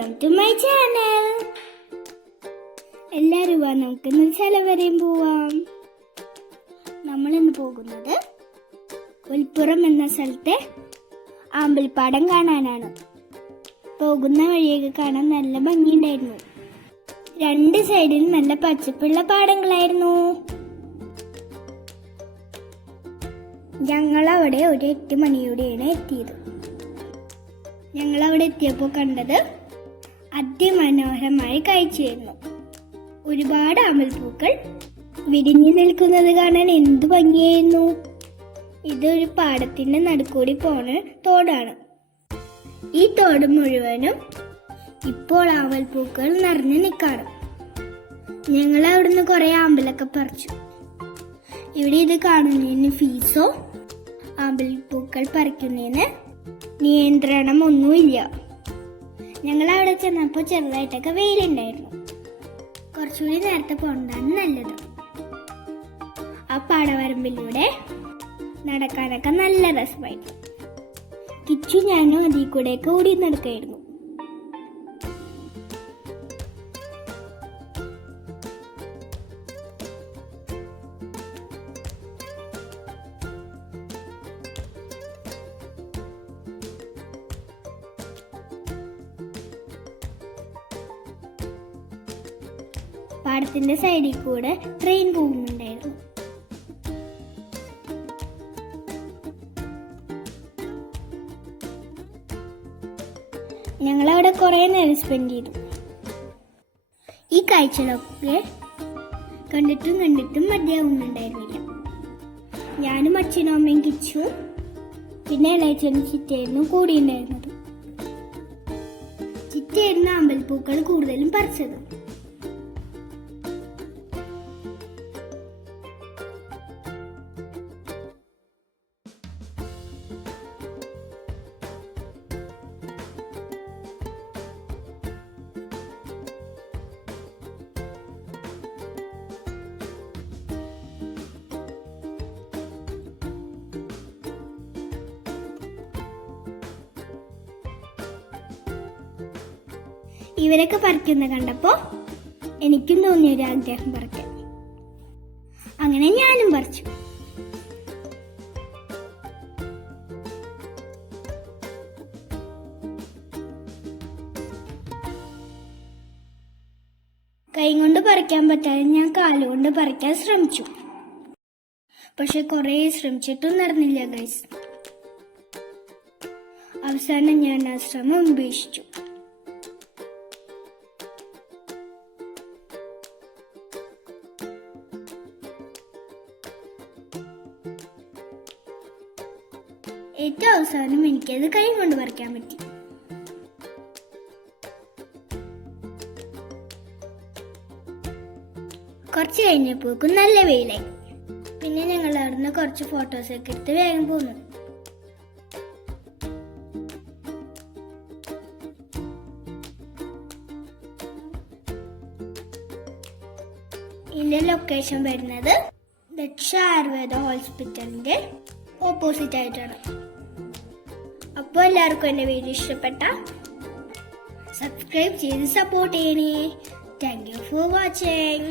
Welcome to my channel. എല്ലാവരും വാ, നമുക്കിന്ന് സ്ഥലം വരെയും പോവാം. നമ്മളിന്ന് പോകുന്നത് പുൽപ്പുറം എന്ന സ്ഥലത്തെ ആമ്പൽപ്പാടം കാണാനാണ്. പോകുന്ന വഴിയൊക്കെ കാണാൻ നല്ല ഭംഗിയുണ്ടായിരുന്നു. രണ്ട് സൈഡിൽ നല്ല പച്ചപ്പുള്ള പാടങ്ങളായിരുന്നു. ഞങ്ങൾ അവിടെ ഒരു 8 മണിയോടെയാണ് എത്തിയത്. ഞങ്ങൾ അവിടെ എത്തിയപ്പോൾ കണ്ടത് അതിമനോഹരമായ കാഴ്ചയായിരുന്നു. ഒരുപാട് ആമ്പൽപ്പൂക്കൾ വിരിഞ്ഞു നിൽക്കുന്നത് കാണാൻ എന്തു ഭംഗിയായിരുന്നു. ഇതൊരു പാടത്തിന്റെ നടുക്കൂടി പോണ തോടാണ്. ഈ തോട് മുഴുവനും ഇപ്പോൾ ആമ്പൽപ്പൂക്കൾ നിറഞ്ഞു നിൽക്കാണ്. ഞങ്ങൾ അവിടുന്ന് കുറെ ആമ്പലൊക്കെ പറിച്ചു. ഇവിടെ ഇത് കാണുന്നതിന് ഫീസോ ആമ്പൽപ്പൂക്കൾ പറിക്കുന്നതിന് നിയന്ത്രണം ഒന്നുമില്ല. ഞങ്ങൾ അവിടെ ചെന്നപ്പോൾ ചെറുതായിട്ടൊക്കെ വെയിലുണ്ടായിരുന്നു. കുറച്ചുകൂടി നേരത്തെ പോകണ്ടാണ് നല്ലത്. ആ പാടവരമ്പിലൂടെ നടക്കാനൊക്കെ നല്ല രസമായിരുന്നു. കിച്ചു ഞാനും അതിൽ കൂടെയൊക്കെ ഓടി നടക്കായിരുന്നു. പാടത്തിന്റെ സൈഡിൽ കൂടെ ട്രെയിൻ പോകുന്നുണ്ടായിരുന്നു. ഞങ്ങളവിടെ കുറെ നേരം സ്പെൻഡ് ചെയ്തു. ഈ കാഴ്ചകളൊക്കെ കണ്ടിട്ടും മതിയാവുന്നുണ്ടായിരുന്നില്ല. ഞാനും അച്ഛനും അമ്മയും കിച്ചു പിന്നെ ഇളയച്ചനും ചിറ്റയായിരുന്നു കൂടിയുണ്ടായിരുന്നത്. ചിറ്റയായിരുന്നു ആമ്പൽപ്പൂക്കൾ കൂടുതലും പറിച്ചത്. ഇവരൊക്കെ പറിക്കുന്ന കണ്ടപ്പോ എനിക്കും തോന്നിയൊരു ആഗ്രഹം പറിക്കാൻ. അങ്ങനെ ഞാനും പറിച്ചു. കൈ കൊണ്ട് പറിക്കാൻ പറ്റാതെ ഞാൻ കാലുകൊണ്ട് പറിക്കാൻ ശ്രമിച്ചു. പക്ഷെ കുറെ ശ്രമിച്ചിട്ടും നടന്നില്ല ഗൈസ്. അവസാനം ഞാൻ ആ ശ്രമം ഉപേക്ഷിച്ചു. ഏറ്റവും അവസാനം എനിക്കത് കൈ കൊണ്ട് പറിക്കാൻ പറ്റി. കുറച്ച് കഴിഞ്ഞപ്പോക്കും നല്ല വെയിലായി. പിന്നെ ഞങ്ങൾ അവിടുന്ന് കുറച്ച് ഫോട്ടോസൊക്കെ എടുത്ത് വേഗം പോന്നു. ഇതിന്റെ ലൊക്കേഷൻ വരുന്നത് ദക്ഷ ആയുർവേദ ഹോസ്പിറ്റലിന്റെ ഓപ്പോസിറ്റ് ആയിട്ടാണ്. അപ്പോൾ എല്ലാവർക്കും എൻ്റെ വീഡിയോ ഇഷ്ടപ്പെട്ട സബ്സ്ക്രൈബ് ചെയ്ത് സപ്പോർട്ട് ചെയ്യണേ. Thank you for watching.